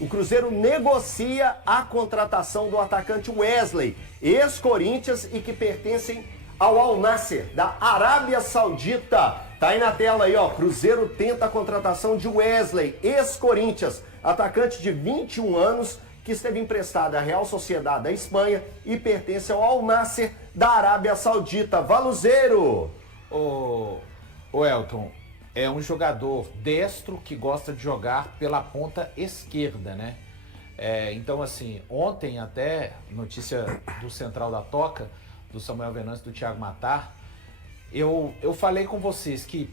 O Cruzeiro negocia a contratação do atacante Wesley, ex-Corinthians e que pertencem ao Al Nassr, da Arábia Saudita. Tá aí na tela aí, ó. Cruzeiro tenta a contratação de Wesley, ex-Corinthians, atacante de 21 anos, que esteve emprestado à Real Sociedade da Espanha e pertence ao Al Nassr da Arábia Saudita. Valuzeiro! Ô Elton, é um jogador destro que gosta de jogar pela ponta esquerda, né? Então, assim, ontem até, notícia do Central da Toca, do Samuel Venâncio e do Thiago Matar, eu falei com vocês que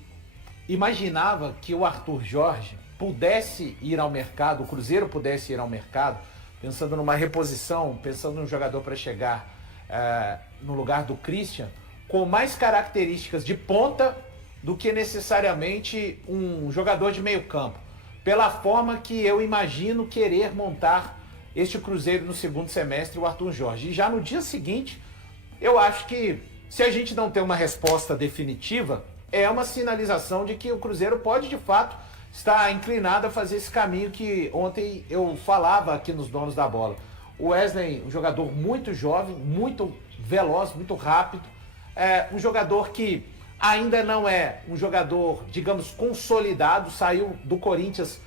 imaginava que o Arthur Jorge pudesse ir ao mercado, o Cruzeiro pudesse ir ao mercado, pensando numa reposição, pensando num jogador para chegar no lugar do Christian, com mais características de ponta do que necessariamente um jogador de meio campo, pela forma que eu imagino querer montar este Cruzeiro no segundo semestre, o Arthur Jorge. E já no dia seguinte, eu acho que se a gente não tem uma resposta definitiva, é uma sinalização de que o Cruzeiro pode de fato estar inclinado a fazer esse caminho que ontem eu falava aqui nos Donos da Bola. O Wesley, um jogador muito jovem, muito veloz, muito rápido, um jogador que ainda não é um jogador, digamos, consolidado, saiu do Corinthians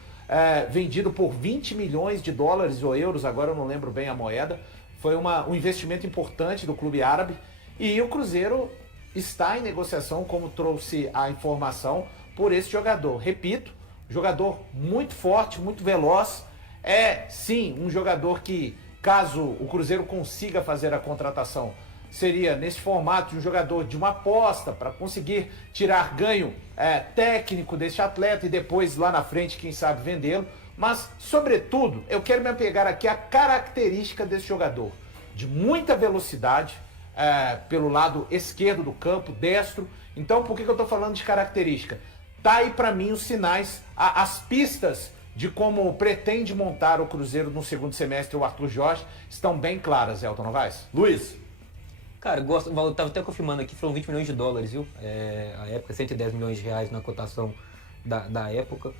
vendido por 20 milhões de dólares ou euros, agora eu não lembro bem a moeda. Foi um investimento importante do clube árabe e o Cruzeiro está em negociação, como trouxe a informação, por esse jogador. Repito, jogador muito forte, muito veloz, sim um jogador que, caso o Cruzeiro consiga fazer a contratação, seria nesse formato de um jogador de uma aposta para conseguir tirar ganho técnico desse atleta e depois lá na frente, quem sabe, vendê-lo. Mas, sobretudo, eu quero me apegar aqui à característica desse jogador. De muita velocidade, pelo lado esquerdo do campo, destro. Então, por que eu estou falando de característica? Tá aí para mim os sinais, as pistas de como pretende montar o Cruzeiro no segundo semestre o Arthur Jorge estão bem claras, Elton Novaes. Luiz. Cara, eu tava até confirmando aqui, foram 20 milhões de dólares, viu? A época, 110 milhões de reais na cotação da época.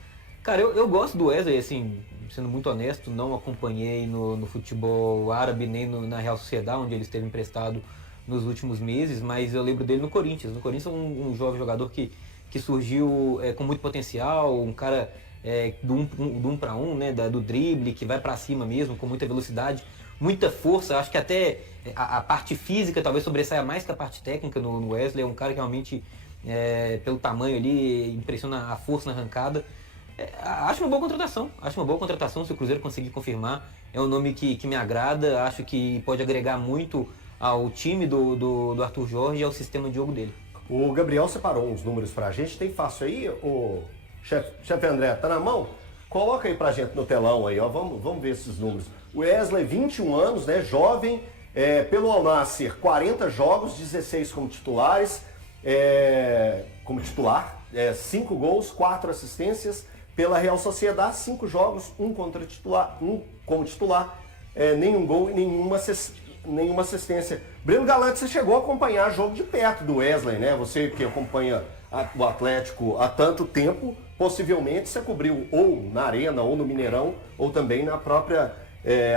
Cara, eu gosto do Wesley, assim, sendo muito honesto, não acompanhei no futebol árabe, nem na Real Sociedade, onde ele esteve emprestado nos últimos meses, mas eu lembro dele no Corinthians. No Corinthians é um jovem jogador que surgiu com muito potencial, um cara do um para um, né, do drible, que vai para cima mesmo, com muita velocidade, muita força. Acho que até a parte física talvez sobressaia mais que a parte técnica no Wesley. É um cara que realmente, pelo tamanho ali, impressiona a força na arrancada. Acho uma boa contratação se o Cruzeiro conseguir confirmar. É um nome que me agrada, acho que pode agregar muito ao time do Arthur Jorge e ao sistema de jogo dele. O Gabriel separou uns números pra gente, tem fácil aí, o chefe André, tá na mão? Coloca aí pra gente no telão aí, ó, vamos ver esses números. O Wesley, 21 anos, né, jovem, pelo Al Nassr, 40 jogos, 16 como titular, 5 gols, 4 assistências. Pela Real Sociedade, 5 jogos, 1 como titular, nenhum gol e nenhuma assistência. Breno Galante, você chegou a acompanhar jogo de perto do Wesley, né? Você que acompanha o Atlético há tanto tempo, possivelmente você cobriu ou na Arena, ou no Mineirão, ou também na própria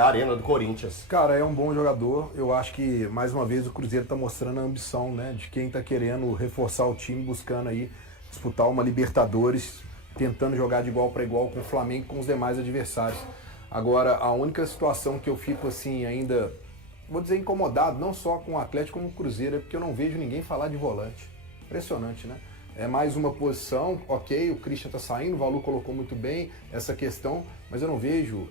Arena do Corinthians. Cara, é um bom jogador. Eu acho que, mais uma vez, o Cruzeiro está mostrando a ambição, né, de quem está querendo reforçar o time, buscando aí disputar uma Libertadores, tentando jogar de igual para igual com o Flamengo e com os demais adversários. Agora, a única situação que eu fico assim ainda, vou dizer, incomodado, não só com o Atlético como com o Cruzeiro, é porque eu não vejo ninguém falar de volante. Impressionante, né? É mais uma posição, ok, o Christian tá saindo, o Valu colocou muito bem essa questão, mas eu não vejo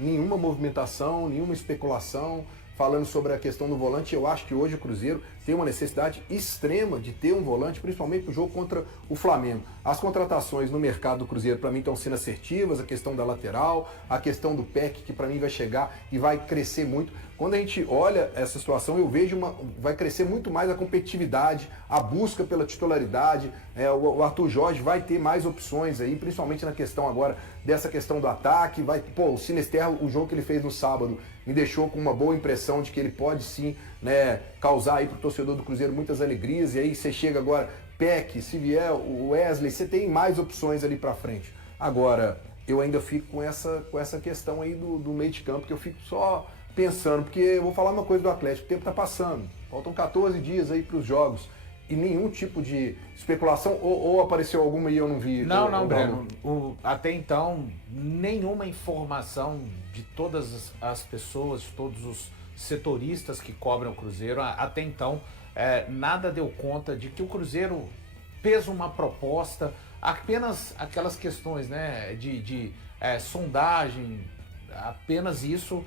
nenhuma movimentação, nenhuma especulação falando sobre a questão do volante. Eu acho que hoje o Cruzeiro tem uma necessidade extrema de ter um volante, principalmente para o jogo contra o Flamengo. As contratações no mercado do Cruzeiro, para mim, estão sendo assertivas, a questão da lateral, a questão do PEC, que para mim vai chegar e vai crescer muito. Quando a gente olha essa situação, eu vejo vai crescer muito mais a competitividade, a busca pela titularidade. O Arthur Jorge vai ter mais opções aí, principalmente na questão agora dessa questão do ataque. O Sinisterro, o jogo que ele fez no sábado, me deixou com uma boa impressão de que ele pode sim, né, causar aí para o torcedor do Cruzeiro muitas alegrias. E aí você chega agora, PEC, se vier o Wesley, você tem mais opções ali para frente. Agora, eu ainda fico com essa questão aí do meio de campo, que eu fico só pensando, porque eu vou falar uma coisa do Atlético, o tempo está passando, faltam 14 dias aí para os jogos, e nenhum tipo de especulação, ou apareceu alguma e eu não vi? Não, Breno, até então, nenhuma informação de todas as pessoas, de todos os setoristas que cobrem o Cruzeiro, até então, nada deu conta de que o Cruzeiro fez uma proposta, apenas aquelas questões, né, de sondagem, apenas isso.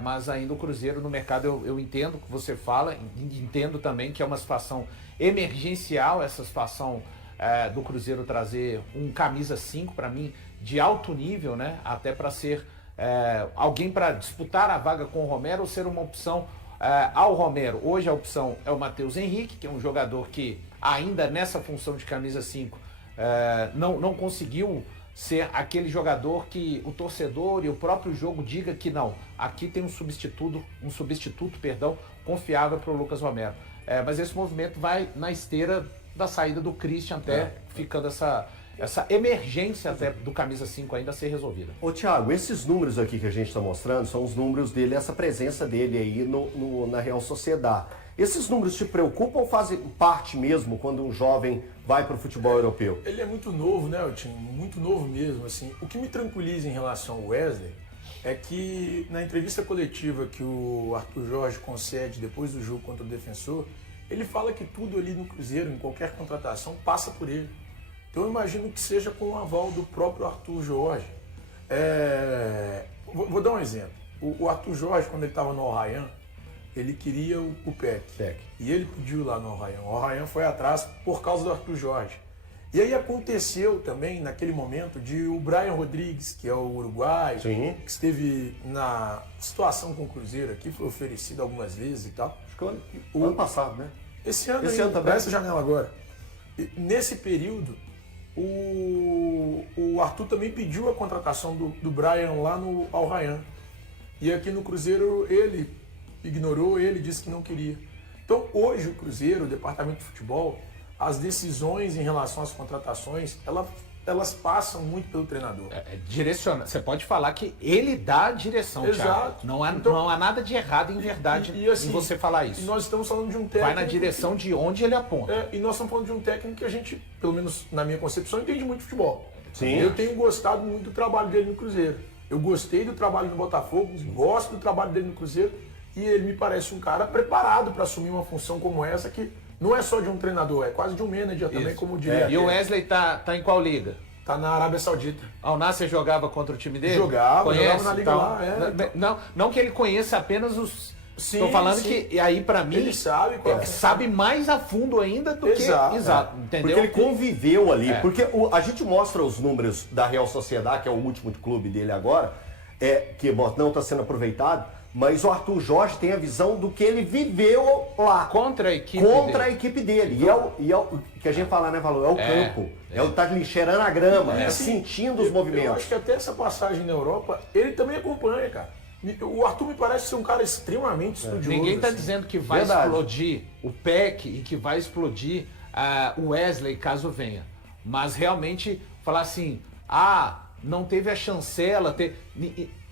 Mas ainda o Cruzeiro no mercado, eu entendo o que você fala, entendo também que é uma situação emergencial, essa situação do Cruzeiro trazer um camisa 5 para mim de alto nível, né? Até para ser alguém para disputar a vaga com o Romero ou ser uma opção ao Romero. Hoje a opção é o Matheus Henrique, que é um jogador que ainda nessa função de camisa 5 não conseguiu ser aquele jogador que o torcedor e o próprio jogo diga que não, aqui tem um substituto, confiável para o Lucas Romero. Mas esse movimento vai na esteira da saída do Christian, até ficando essa emergência até do camisa 5 ainda a ser resolvida. Ô Thiago, esses números aqui que a gente está mostrando são os números dele, essa presença dele aí na Real Sociedade. Esses números te preocupam ou fazem parte mesmo quando um jovem vai para o futebol europeu? Ele é muito novo, né, Eltinho? Muito novo mesmo, assim. O que me tranquiliza em relação ao Wesley é que na entrevista coletiva que o Arthur Jorge concede depois do jogo contra o Defensor, ele fala que tudo ali no Cruzeiro, em qualquer contratação, passa por ele. Então eu imagino que seja com o aval do próprio Arthur Jorge. Vou dar um exemplo. O Arthur Jorge, quando ele estava no Al-Rayyan, ele queria o Peck. E ele pediu lá no Al-Rayyan. O Al-Rayyan foi atrás por causa do Arthur Jorge. E aí aconteceu também, naquele momento, de o Brian Rodrigues, que é o uruguaio, Sim. que esteve na situação com o Cruzeiro aqui, foi oferecido algumas vezes e tal. Acho que o ano passado, né? Esse ano também. essa janela agora. E nesse período, o Arthur também pediu a contratação do Brian lá no Al-Rayyan. E aqui no Cruzeiro ele ignorou, ele disse que não queria. Então hoje o Cruzeiro, o departamento de futebol, as decisões em relação às contratações, elas passam muito pelo treinador. Direciona. Você pode falar que ele dá a direção, Exato. Thiago. Não Então, há nada de errado em verdade assim, em você falar E isso. nós estamos falando de um técnico... Vai na direção de onde ele aponta. E nós estamos falando de um técnico que a gente, pelo menos na minha concepção, entende muito futebol. Sim. Eu tenho gostado muito do trabalho dele no Cruzeiro. Eu gostei do trabalho no Botafogo, gosto do trabalho dele no Cruzeiro, e ele me parece um cara preparado para assumir uma função como essa, que não é só de um treinador, é quase de um manager também, como diria. E o Wesley tá em qual liga? Tá na Arábia Saudita. O Nasser jogava contra o time dele? Jogava na liga então, lá, não que ele conheça apenas os... Sim, Tô falando sim. que, e aí pra mim, Ele sabe qual é. sabe mais a fundo ainda do Exato. Exato, entendeu? Porque ele conviveu ali. Porque a gente mostra os números da Real Sociedade, que é o último clube dele agora, que não está sendo aproveitado, mas o Arthur Jorge tem a visão do que ele viveu lá. Contra a equipe a equipe dele. E é o que a gente fala, né, Valor? É o campo. É o tá ali cheirando a grama, sentindo os Eu movimentos. acho que até essa passagem na Europa, ele também acompanha, cara. O Arthur me parece ser um cara extremamente estudioso. Ninguém tá assim. dizendo que vai Verdade. explodir o PEC e que vai explodir o Wesley caso venha. Mas realmente falar assim, não teve a chancela,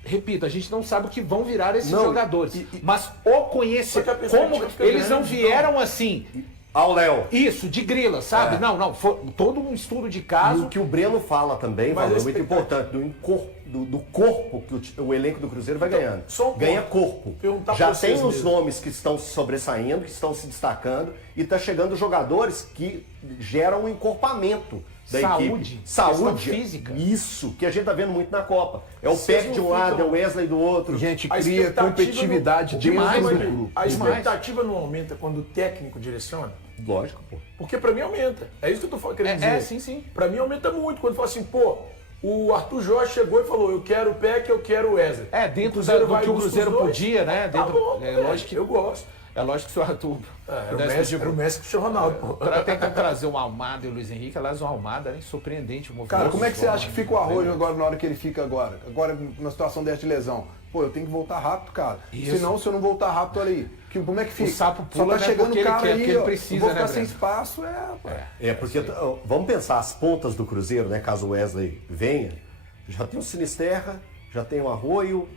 repito, a gente não sabe o que vão virar esses jogadores. Mas o conhecer, Só que a como perspectiva fica eles não grande, vieram assim, Ao Léo. isso, de grila, sabe? Não, foi todo um estudo de E caso. o que o Breno fala também, Mas Valor, a é muito importante, do corpo que o elenco do Cruzeiro vai ganhando. só um ponto. Ganha corpo. Perguntar Já pra vocês tem os mesmo. nomes que estão se sobressaindo, que estão se destacando, e está chegando jogadores que geram um encorpamento da Saúde, equipe. questão Saúde. física. Isso, que a gente tá vendo muito na Copa. É o Vocês Peck não de um lado, é ficam- o Wesley do outro. A gente A cria expectativa competitividade não- demais, dentro né? do grupo. A Demais. expectativa não aumenta quando o técnico direciona? Lógico, pô. Porque pra mim aumenta. É isso que eu tô querendo dizer. Sim. Pra mim aumenta muito quando fala assim, pô, o Arthur Jorge chegou e falou, eu quero o Peck, eu quero o Wesley. Dentro O Cruzeiro do vai que o buscar Cruzeiro os dois. podia, né? Tá Dentro, bom, lógico que eu gosto. É lógico que se o Arthur Era o Messi com o Ronaldo, pô. para tentar trazer o Almada e o Luiz Henrique, aliás, o Almada é surpreendente o movimento. Cara, como é que você acha que fica o Arrojo Né? agora na hora que ele fica agora? Agora, numa situação dessa de lesão. Pô, eu tenho que voltar rápido, cara. Isso. Senão, se eu não voltar rápido, olha aí. Como é que fica? sapo Só pula, tá né, chegando porque o ele cara quer, aí, porque ele ó, precisa, eu vou né, ficar sem Breno? espaço, Porque vamos pensar, as pontas do Cruzeiro, né? Caso o Wesley venha, Já tem o Sinisterra, já tem o Arroio,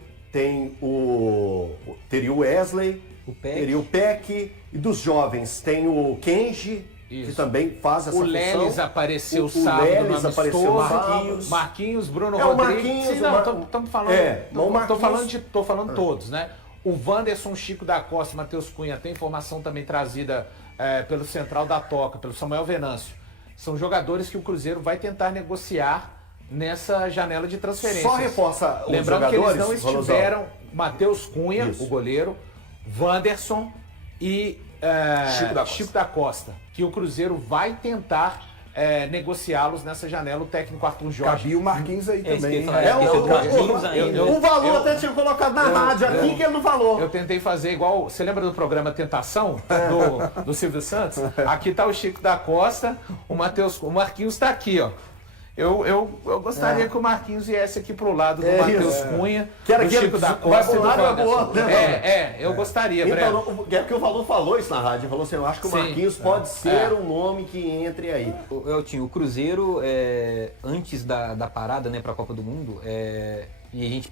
teria o Wesley, O Peck. teria o Peck, e dos jovens tem o Kenji, que Isso. também faz essa O função. Leles apareceu O sábado Leles no apareceu amistoso. sábado. Marquinhos, Bruno É, o Rodrigues. Marquinhos, Sim, o não, Mar- estamos falando. É, mas o Marquinhos- Tô falando todos, né? O Wanderson, Chico da Costa, Matheus Cunha, tem informação também trazida pelo Central da Toca, pelo Samuel Venâncio. São jogadores que o Cruzeiro vai tentar negociar nessa janela de transferências. Só reforça os Lembrando que eles não jogadores, Valosão. estiveram Matheus Cunha, Isso. o goleiro, Wanderson e Chico da Costa, que o Cruzeiro vai tentar negociá-los nessa janela, o técnico Arthur Jorge. Cabia o Marquinhos aí É isso que eu também. ia falar, É, esqueceu do Marquinhos o ainda. eu- valor até tinha colocado na rádio aqui que ele não falou. Eu tentei fazer igual. Você lembra do programa Tentação do Silvio Santos? Aqui tá o Chico da Costa, o Marquinhos tá aqui, ó. Eu gostaria que o Marquinhos viesse aqui pro lado do É Matheus isso. Cunha, Que era do que Chico ele da vai Costa e pro do lado, vai pro Wanderson. outro, né, Eu gostaria, Breno. Então, é porque o Valor falou isso na rádio, ele falou assim, eu acho que o Sim. Marquinhos pode ser um nome que entre aí. O Eltinho, o Cruzeiro, antes da parada, né, para a Copa do Mundo, e a gente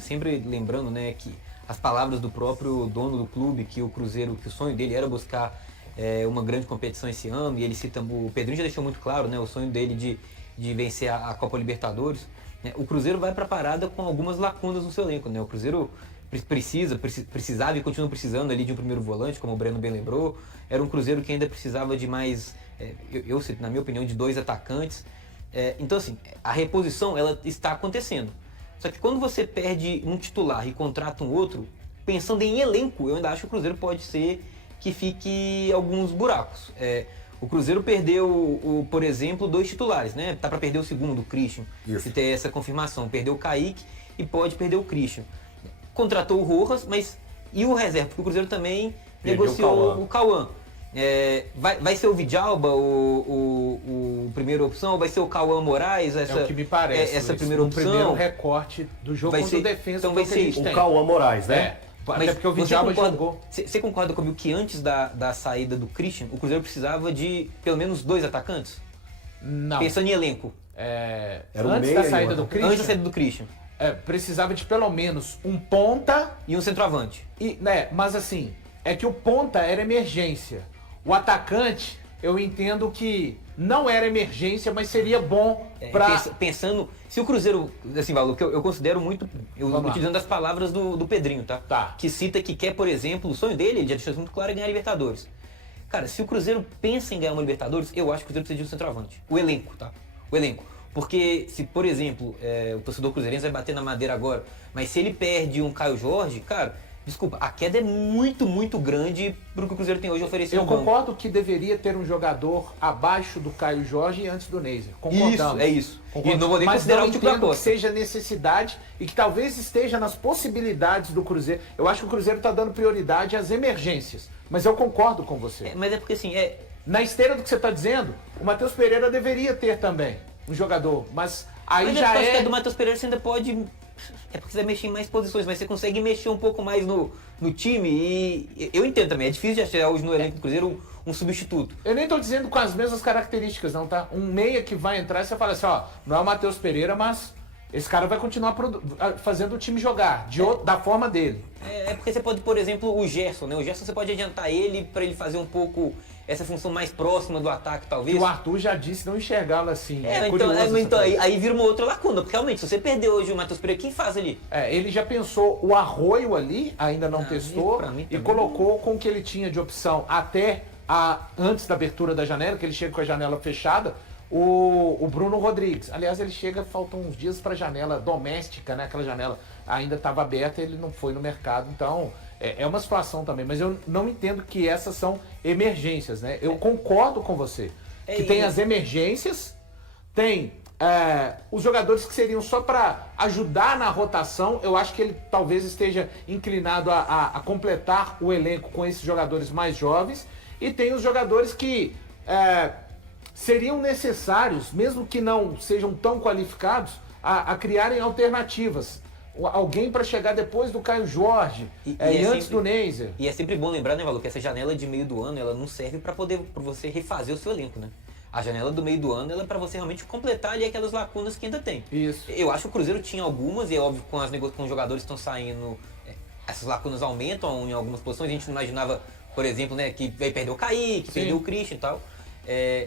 sempre lembrando, né, que as palavras do próprio dono do clube, que o Cruzeiro, que o sonho dele era buscar uma grande competição esse ano, e ele cita, o Pedrinho já deixou muito claro, né, o sonho dele de vencer a Copa Libertadores. Né, o Cruzeiro vai para a parada com algumas lacunas no seu elenco, né, o Cruzeiro precisava e continua precisando ali de um primeiro volante, como o Breno bem lembrou. Era um Cruzeiro que ainda precisava de mais, na minha opinião, de 2 atacantes. Então, assim, a reposição ela está acontecendo. Só que quando você perde um titular e contrata um outro, pensando em elenco, eu ainda acho que o Cruzeiro pode ser que fique alguns buracos. O Cruzeiro perdeu, por exemplo, 2 titulares, né? Tá para perder o segundo, o Christian. Isso. Se ter essa confirmação. Perdeu o Kaique e pode perder o Christian. Contratou o Rojas, mas e o reserva? Porque o Cruzeiro também Perdeu negociou o Cauã. Vai ser o Vidalba o primeira opção? Ou vai ser o Cauã Moraes? É o que me parece. Essa Luiz. primeira Um opção? primeiro recorte do jogo Vai contra o ser- Defensa. então foi vai o que a ser gente O tem. Cauã Moraes, né? Até porque o você Vidalba concorda, jogou. você concorda comigo que antes da saída do Christian, o Cruzeiro precisava de pelo menos 2 atacantes? Não. Pensando em elenco. Era um Antes meia da e saída um do Antes da Christian, saída do Christian. precisava de pelo menos um ponta. E um centroavante. Mas assim, é que o ponta era emergência. O atacante, eu entendo que não era emergência, mas seria bom para... Pensando, se o Cruzeiro, assim, Valor, que eu considero muito, Vamos lá. utilizando as palavras do Pedrinho, tá? Tá. Que cita que quer, por exemplo, o sonho dele, ele já deixou isso muito claro, é ganhar a Libertadores. Cara, se o Cruzeiro pensa em ganhar uma Libertadores, eu acho que o Cruzeiro precisa de um centroavante. O elenco, tá? O elenco. Porque se, por exemplo, o torcedor cruzeirense vai bater na madeira agora, mas se ele perde um Caio Jorge, cara, desculpa, a queda é muito, muito grande pro que o Cruzeiro tem hoje a oferecer Eu no banco. concordo que deveria ter um jogador abaixo do Caio Jorge e antes do Neiser. Concordamos. Isso. Concordo. E não vou nem Mas considerar não o tipo da entendo que aposta. seja necessidade e que talvez esteja nas possibilidades do Cruzeiro. Eu acho que o Cruzeiro está dando prioridade às emergências. Mas eu concordo com você. Mas é porque assim, Na esteira do que você está dizendo, o Matheus Pereira deveria ter também um jogador. Mas aí mas já eu acho que é... a do Matheus Pereira você ainda pode. É porque você vai mexer em mais posições, mas você consegue mexer um pouco mais no time. E eu entendo também, é difícil de achar hoje no elenco do Cruzeiro um substituto. Eu nem tô dizendo com as mesmas características, não, tá? Um meia que vai entrar, você fala assim, ó, não é o Matheus Pereira, mas esse cara vai continuar fazendo o time jogar, da forma dele. É porque você pode, por exemplo, o Gerson, né? O Gerson você pode adiantar ele para ele fazer um pouco essa função mais próxima do ataque, talvez. E o Arthur já disse não enxergá-lo assim. então, curioso essa então coisa. aí vira uma outra lacuna, porque realmente, se você perder hoje o Matheus Pereira, quem faz ali? Ele já pensou o Arroio ali, ainda não testou, pra mim e também. colocou com o que ele tinha de opção até antes da abertura da janela, que ele chega com a janela fechada, o Bruno Rodrigues. Aliás, ele chega, faltam uns dias para a janela doméstica, né? Aquela janela ainda estava aberta, ele não foi no mercado, então é uma situação também. Mas eu não entendo que essas são emergências, né? Eu concordo com você, que tem as emergências, tem os jogadores que seriam só para ajudar na rotação. Eu acho que ele talvez esteja inclinado a completar o elenco com esses jogadores mais jovens, e tem os jogadores que seriam necessários, mesmo que não sejam tão qualificados, a criarem alternativas. Alguém para chegar depois do Caio Jorge e antes sempre, do Neiser. E é sempre bom lembrar, né, Valor, que essa janela de meio do ano, ela não serve para você refazer o seu elenco, né? A janela do meio do ano ela é para você realmente completar ali aquelas lacunas que ainda tem. Isso. Eu acho que o Cruzeiro tinha algumas, e é óbvio que com os jogadores que estão saindo, essas lacunas aumentam em algumas posições. A gente não imaginava, por exemplo, né, que vai perder o Kaique, Sim. perder o Christian e tal.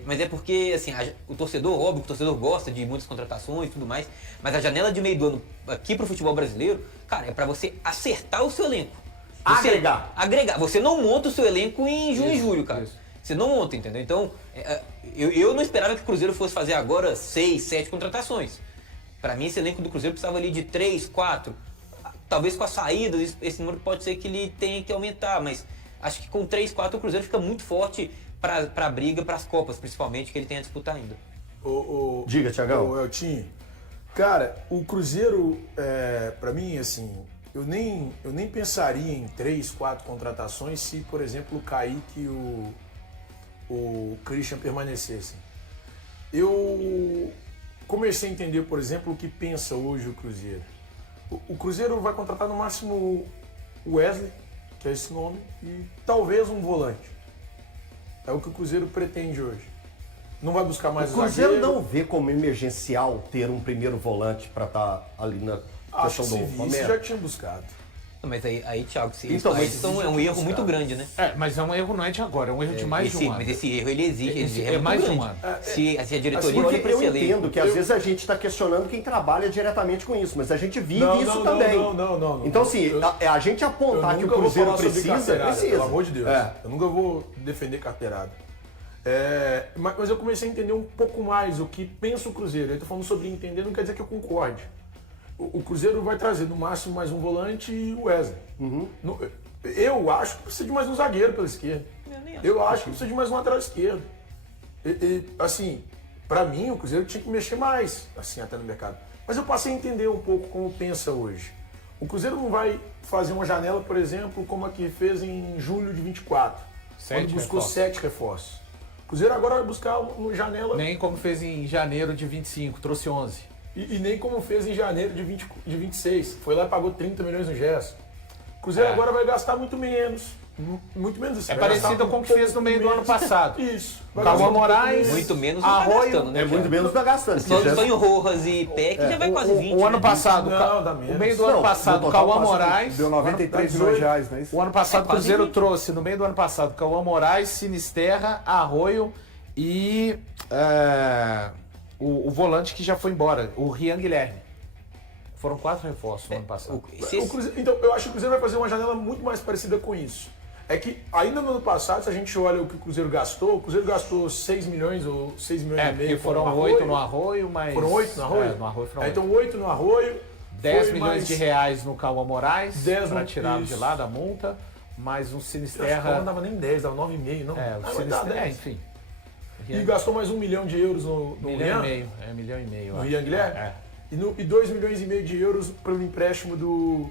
Mas é porque, assim, o torcedor, óbvio que o torcedor gosta de muitas contratações e tudo mais, mas a janela de meio do ano aqui pro futebol brasileiro, cara, é para você acertar o seu elenco. Agregar. Você não monta o seu elenco em junho e julho, cara. Isso. Você não monta, entendeu? Então, eu não esperava que o Cruzeiro fosse fazer agora 6, 7 contratações. Pra mim, esse elenco do Cruzeiro precisava ali de 3, 4. Talvez com a saída, esse número pode ser que ele tenha que aumentar, mas acho que com 3, 4 o Cruzeiro fica muito forte pra briga, pras Copas, principalmente, que ele tem a disputar ainda. Diga, Thiagão. O Eltinho, cara, o Cruzeiro, pra mim, assim, eu nem pensaria em 3, 4 contratações se, por exemplo, o Kaique e o Christian permanecessem. Eu comecei a entender, por exemplo, o que pensa hoje o Cruzeiro. O Cruzeiro vai contratar no máximo o Wesley, que é esse nome, e talvez um volante. É o que o Cruzeiro pretende hoje. Não vai buscar mais O Cruzeiro zagueiro. não vê como emergencial ter um primeiro volante para estar ali na Acho questão que do se visse, Romero? já tinha buscado. Mas aí Thiago, Então, mas isso é um erro muito grande, né? Mas é um erro, não é de agora, é um erro de mais de um ano. Mas esse erro ele exige, Esse é é muito mais de um grande. ano. Se a diretoria Porque olha pra eu esse elenco. entendo que às vezes a gente está questionando quem trabalha diretamente com isso, mas a gente vive isso também. Não. Então, assim, a gente apontar que o nunca vou Cruzeiro falar sobre precisa, carteirada, precisa. pelo amor de Deus. É. Eu nunca vou defender carteirada. Mas eu comecei a entender um pouco mais o que pensa o Cruzeiro. Eu tô falando sobre entender, não quer dizer que eu concorde. O Cruzeiro vai trazer no máximo mais um volante e o Wesley. Eu acho que precisa de mais um zagueiro pela esquerda. Eu acho que precisa de mais um lateral esquerdo. Assim, pra mim, o Cruzeiro tinha que mexer mais, assim, até no mercado. Mas eu passei a entender um pouco como pensa hoje. O Cruzeiro não vai fazer uma janela, por exemplo, como a que fez em julho de 24, quando buscou 7 reforços. O Cruzeiro agora vai buscar uma janela... Nem como fez em janeiro de 25, trouxe 11. E nem como fez em janeiro de 26. Foi lá e pagou 30 milhões no Gerson. O Cruzeiro agora vai gastar muito menos. Muito menos assim. É vai gastar parecido com o que fez no meio do ano passado. Isso. Vai Cauã gastar um pouco Moraes, menos. Muito menos não tá Arroio, gastando, né? É muito menos da gastando. Só em Rojas e Peck já vai quase 20. O ano né? passado, Não, dá menos. o meio do Não, ano passado, no total Cauã passa- Moraes. Deu 93 milhões de reais, não é isso? O ano passado o quase Cruzeiro 20. trouxe, no meio do ano passado, Cauã Moraes, Sinisterra, Arroio e o volante que já foi embora, o Rian Guilherme. Foram 4 reforços no ano passado. Então, eu acho que o Cruzeiro vai fazer uma janela muito mais parecida com isso. É que ainda no ano passado, se a gente olha o que o Cruzeiro gastou 6 milhões ou 6 milhões e meio. Porque foram com o 8 no Arroio, mas... Foram 8 no Arroio? No Arroio foram 8. Então 8 no Arroio. 10 foi milhões mais- de reais no Cauã Moraes, 10 para no- tirá-lo de isso. lá da multa, mais um Eu acho que não Sinisterra... dava nem 10, dava 9,5, não? O Mas dá Sinisterra, 10. enfim. E gastou mais 1 milhão de euros no Milhão Rian? e meio, 1,5 milhão. eu No acho. Rian Guilherme? É. E 2 milhões e meio de euros pelo empréstimo do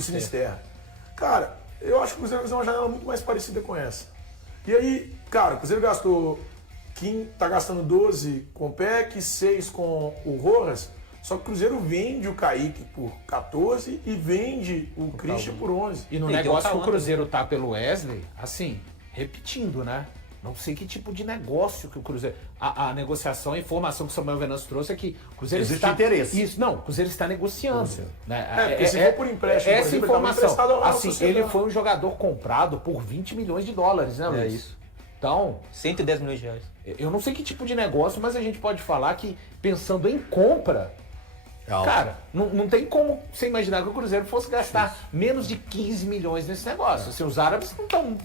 Sinisterra. Cara, eu acho que o Cruzeiro vai fazer uma janela muito mais parecida com essa. E aí, cara, o Cruzeiro gastou, tá gastando 12 com o PEC, 6 com o Rojas, só que o Cruzeiro vende o Kaique por 14 e vende o Christian por 11. E no E tem negócio o que o Cauã Cruzeiro tá pelo Wesley, assim, repetindo, né? Não sei que tipo de negócio que o Cruzeiro... A negociação, a informação que o Samuel Venâncio trouxe é que o Cruzeiro Existe está... interesse. Isso, não, o Cruzeiro está negociando. Né? Porque se for por empréstimo, por essa exemplo, ele tava informação. emprestado ao Real Assim, Sociedade. ele foi um jogador comprado por 20 milhões de dólares, né, Luiz? isso. Então, 110 milhões de reais. eu não sei que tipo de negócio, mas a gente pode falar que, pensando em compra, cara, não tem como você imaginar que o Cruzeiro fosse gastar menos de 15 milhões nesse negócio. Assim, os árabes não estão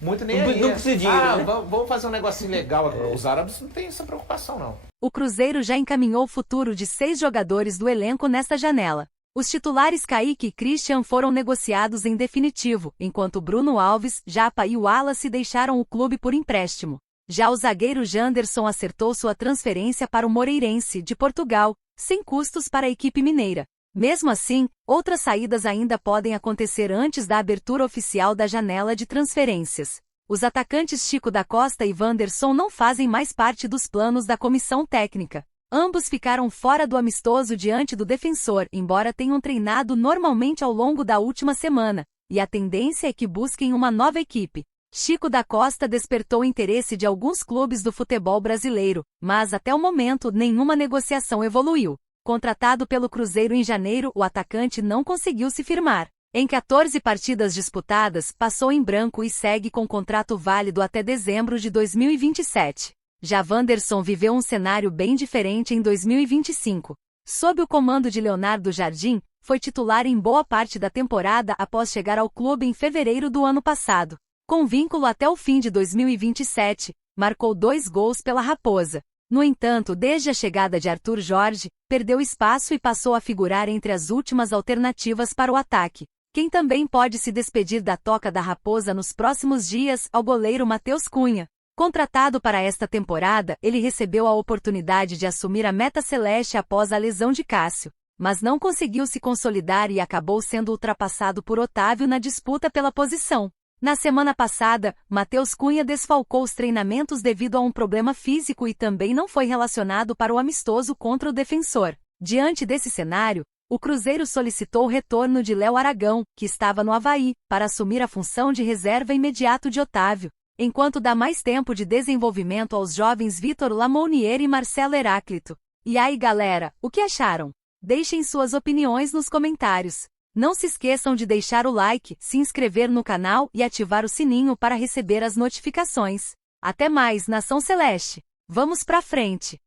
muito nem aí. Não precisa de dinheiro, né? Vamos fazer um negocinho legal. Os árabes não têm essa preocupação, não. O Cruzeiro já encaminhou o futuro de 6 jogadores do elenco nesta janela. Os titulares Kaique e Christian foram negociados em definitivo, enquanto Bruno Alves, Japa e Wallace deixaram o clube por empréstimo. Já o zagueiro Janderson acertou sua transferência para o Moreirense, de Portugal, sem custos para a equipe mineira. Mesmo assim, outras saídas ainda podem acontecer antes da abertura oficial da janela de transferências. Os atacantes Chico da Costa e Wanderson não fazem mais parte dos planos da comissão técnica. Ambos ficaram fora do amistoso diante do Defensor, embora tenham treinado normalmente ao longo da última semana, e a tendência é que busquem uma nova equipe. Chico da Costa despertou o interesse de alguns clubes do futebol brasileiro, mas até o momento nenhuma negociação evoluiu. Contratado pelo Cruzeiro em janeiro, o atacante não conseguiu se firmar. Em 14 partidas disputadas, passou em branco e segue com contrato válido até dezembro de 2027. Já Wanderson viveu um cenário bem diferente em 2025. Sob o comando de Leonardo Jardim, foi titular em boa parte da temporada após chegar ao clube em fevereiro do ano passado. Com vínculo até o fim de 2027, marcou 2 gols pela Raposa. No entanto, desde a chegada de Arthur Jorge, perdeu espaço e passou a figurar entre as últimas alternativas para o ataque. Quem também pode se despedir da toca da Raposa nos próximos dias é o goleiro Matheus Cunha. Contratado para esta temporada, ele recebeu a oportunidade de assumir a meta celeste após a lesão de Cássio, mas não conseguiu se consolidar e acabou sendo ultrapassado por Otávio na disputa pela posição. Na semana passada, Matheus Cunha desfalcou os treinamentos devido a um problema físico e também não foi relacionado para o amistoso contra o Defensor. Diante desse cenário, o Cruzeiro solicitou o retorno de Léo Aragão, que estava no Avaí, para assumir a função de reserva imediato de Otávio, enquanto dá mais tempo de desenvolvimento aos jovens Vitor Lamounier e Marcelo Heráclito. E aí galera, o que acharam? Deixem suas opiniões nos comentários. Não se esqueçam de deixar o like, se inscrever no canal e ativar o sininho para receber as notificações. Até mais, Nação Celeste! Vamos pra frente!